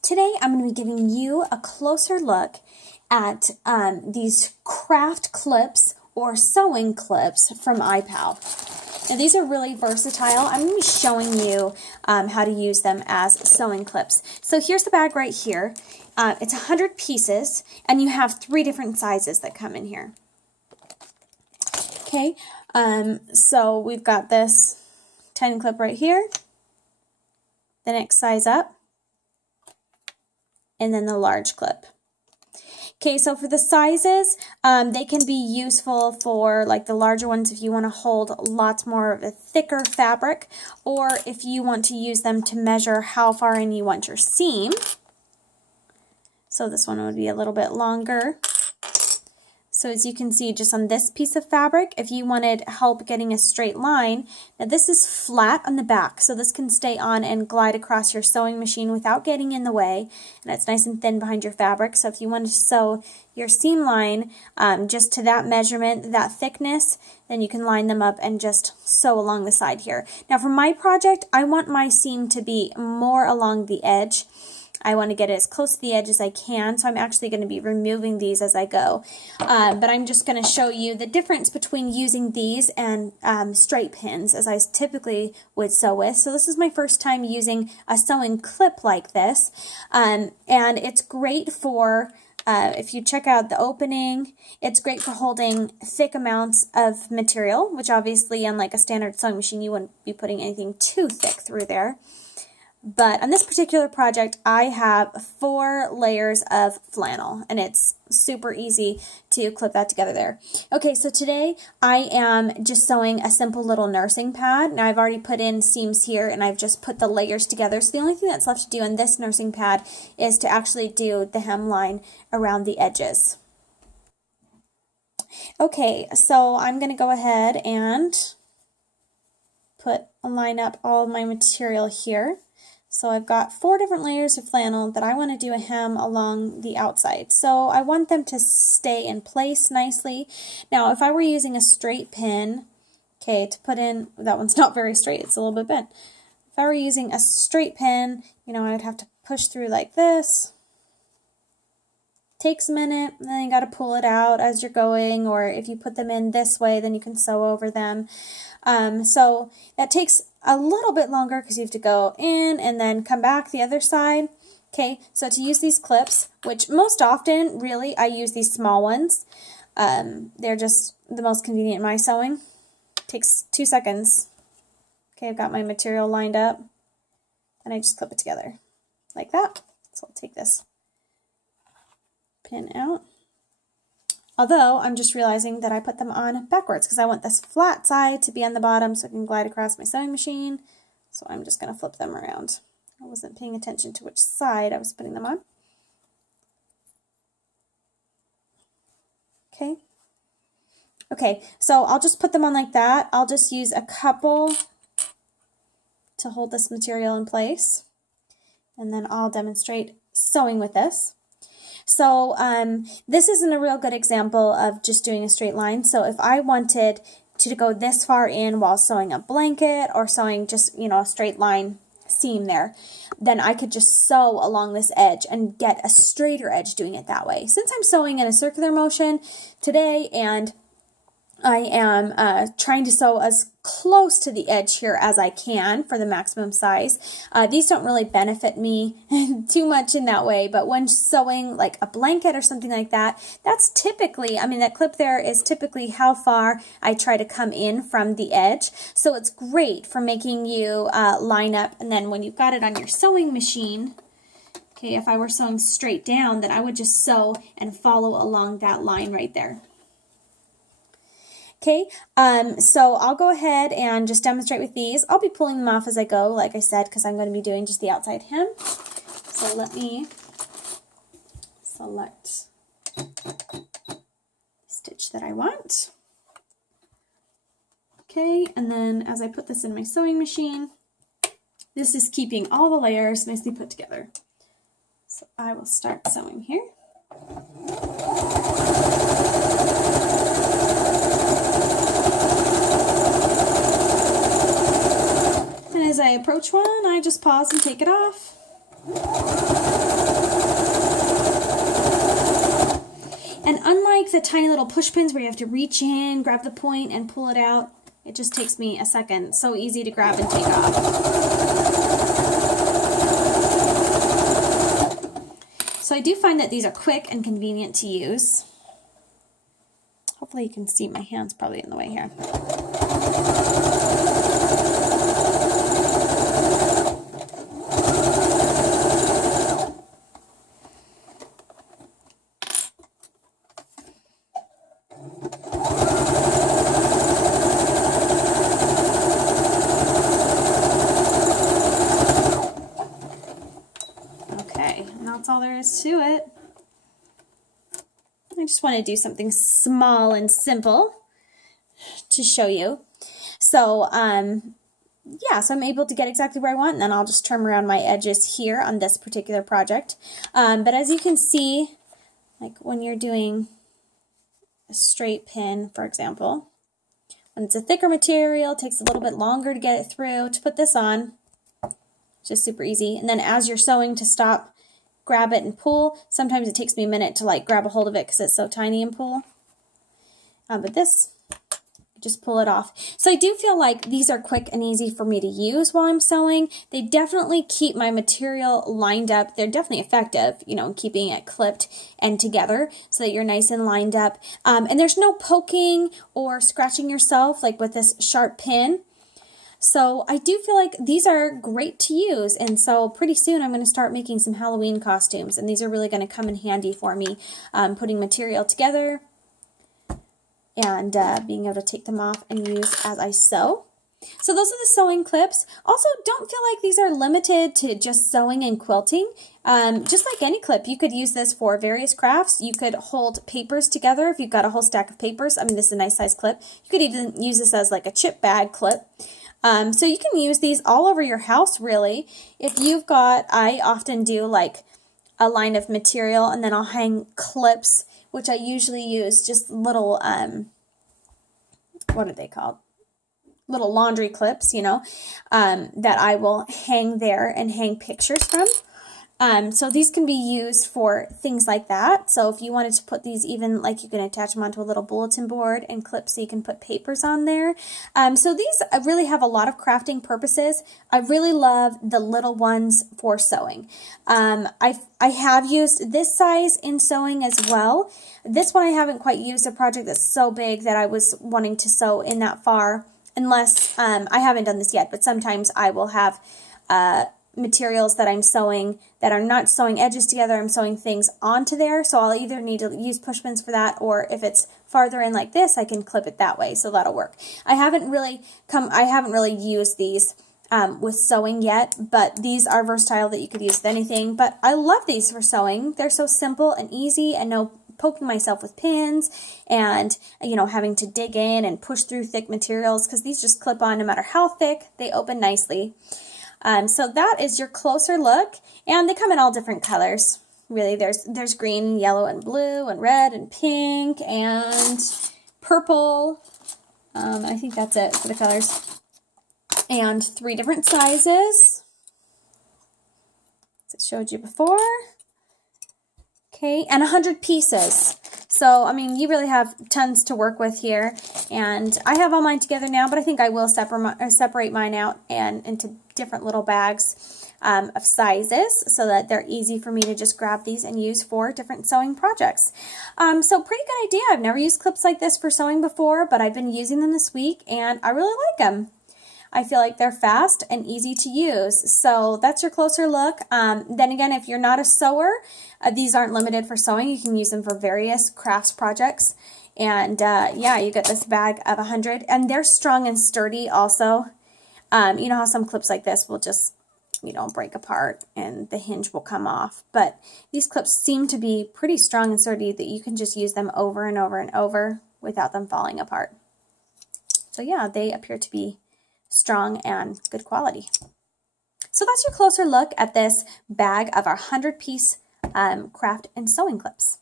Today I'm going to be giving you a closer look at these craft clips or sewing clips from IPOW. Now these are really versatile. I'm going to be showing you how to use them as sewing clips. So here's the bag right here. It's 100 pieces and you have 3 different sizes that come in here. Okay, so we've got this tiny clip right here, the next size up, and then the large clip. Okay, so for the sizes, they can be useful for like the larger ones if you want to hold lots more of a thicker fabric, or if you want to use them to measure how far in you want your seam. So this one would be a little bit longer. So as you can see just on this piece of fabric, if you wanted help getting a straight line, now this is flat on the back, so this can stay on and glide across your sewing machine without getting in the way, and it's nice and thin behind your fabric. So if you want to sew your seam line just to that measurement, that thickness, then you can line them up and just sew along the side here. Now for my project, I want my seam to be more along the edge. I want to get it as close to the edge as I can, so I'm actually going to be removing these as I go. But I'm just going to show you the difference between using these and straight pins, as I typically would sew with. So this is my first time using a sewing clip like this, and it's great for, if you check out the opening, it's great for holding thick amounts of material, which obviously, unlike a standard sewing machine, you wouldn't be putting anything too thick through there. But on this particular project, I have 4 layers of flannel, and it's super easy to clip that together there. Okay, so today I am just sewing a simple little nursing pad. Now I've already put in seams here, and I've just put the layers together. So the only thing that's left to do on this nursing pad is to actually do the hemline around the edges. Okay, so I'm going to go ahead and line up all of my material here. So I've got 4 different layers of flannel that I want to do a hem along the outside. So I want them to stay in place nicely. Now if I were using a straight pin, okay, to put in, that one's not very straight, it's a little bit bent. If I were using a straight pin, you know, I would have to push through like this. Takes a minute, and then you got to pull it out as you're going, or if you put them in this way, then you can sew over them. So that takes a little bit longer because you have to go in and then come back the other side. Okay, so to use these clips, which most often, really, I use these small ones. They're just the most convenient in my sewing. Takes 2 seconds. Okay, I've got my material lined up, and I just clip it together like that. So I'll take this pin out. Although I'm just realizing that I put them on backwards because I want this flat side to be on the bottom so I can glide across my sewing machine. So I'm just going to flip them around. I wasn't paying attention to which side I was putting them on. Okay. Okay, so I'll just put them on like that. I'll just use a couple to hold this material in place, and then I'll demonstrate sewing with this. So this isn't a real good example of just doing a straight line. So if I wanted to go this far in while sewing a blanket or sewing just, you know, a straight line seam there, then I could just sew along this edge and get a straighter edge doing it that way. Since I'm sewing in a circular motion today and I am trying to sew as close to the edge here as I can for the maximum size. These don't really benefit me too much in that way, but when sewing like a blanket or something like that, that's typically, I mean, that clip there is typically how far I try to come in from the edge. So it's great for making you line up, and then when you've got it on your sewing machine, okay, if I were sewing straight down, then I would just sew and follow along that line right there. Okay, so I'll go ahead and just demonstrate with these. I'll be pulling them off as I go, like I said, because I'm going to be doing just the outside hem. So let me select the stitch that I want. Okay, and then as I put this in my sewing machine, this is keeping all the layers nicely put together. So I will start sewing here. And as I approach one, I just pause and take it off. tiny little push pins where you have to reach in, grab the point, and pull it out. It just takes me a second. So easy to grab and take off. So I do find that these are quick and convenient to use. Hopefully you can see my hands probably in the way here. Okay, and that's all there is to it. I just want to do something small and simple to show you. So, yeah, so I'm able to get exactly where I want, and then I'll just trim around my edges here on this particular project. But as you can see, like when you're doing a straight pin, for example, when it's a thicker material, it takes a little bit longer to get it through. To put this on, just super easy. And then as you're sewing, to stop, grab it and pull. Sometimes it takes me a minute to like grab a hold of it because it's so tiny and pull. But this, just pull it off. So I do feel like these are quick and easy for me to use while I'm sewing. They definitely keep my material lined up. They're definitely effective, you know, in keeping it clipped and together so that you're nice and lined up. And there's no poking or scratching yourself like with this sharp pin. So I do feel like these are great to use, and so pretty soon I'm going to start making some Halloween costumes, and these are really going to come in handy for me, putting material together and being able to take them off and use as I sew. So those are the sewing clips. Also, don't feel like these are limited to just sewing and quilting. Just like any clip, you could use this for various crafts. You could hold papers together if you've got a whole stack of papers. I mean, this is a nice size clip. You could even use this as like a chip bag clip. So you can use these all over your house, really. If you've got, I often do like a line of material and then I'll hang clips, which I usually use just little, what are they called? Little laundry clips, you know, that I will hang there and hang pictures from. So these can be used for things like that. So if you wanted to put these, even like you can attach them onto a little bulletin board and clip so you can put papers on there. So these really have a lot of crafting purposes. I really love the little ones for sewing. I have used this size in sewing as well. This one I haven't quite used, a project that's so big that I was wanting to sew in that far, unless I haven't done this yet, but sometimes I will have materials that I'm sewing that are not sewing edges together, I'm sewing things onto there, so I'll either need to use push pins for that, or if it's farther in like this, I can clip it that way, so that'll work. I haven't really used these with sewing yet, but these are versatile that you could use with anything. But I love these for sewing. They're so simple and easy, and no poking myself with pins and, you know, having to dig in and push through thick materials, because these just clip on no matter how thick. They open nicely. So that is your closer look, and they come in all different colors. Really, there's green and yellow and blue and red and pink and purple. I think that's it for the colors. And 3 different sizes, as I showed you before. Okay, and 100 pieces. So, I mean, you really have tons to work with here. And I have all mine together now, but I think I will separate mine out and into different little bags of sizes so that they're easy for me to just grab these and use for different sewing projects. So pretty good idea. I've never used clips like this for sewing before, but I've been using them this week and I really like them. I feel like they're fast and easy to use. So that's your closer look. Then again, if you're not a sewer, these aren't limited for sewing. You can use them for various crafts projects. And yeah, you get this bag of 100. And they're strong and sturdy also. You know how some clips like this will just, you know, break apart and the hinge will come off. But these clips seem to be pretty strong and sturdy that you can just use them over and over and over without them falling apart. So yeah, they appear to be strong and good quality. So that's your closer look at this bag of our 100-piece craft and sewing clips.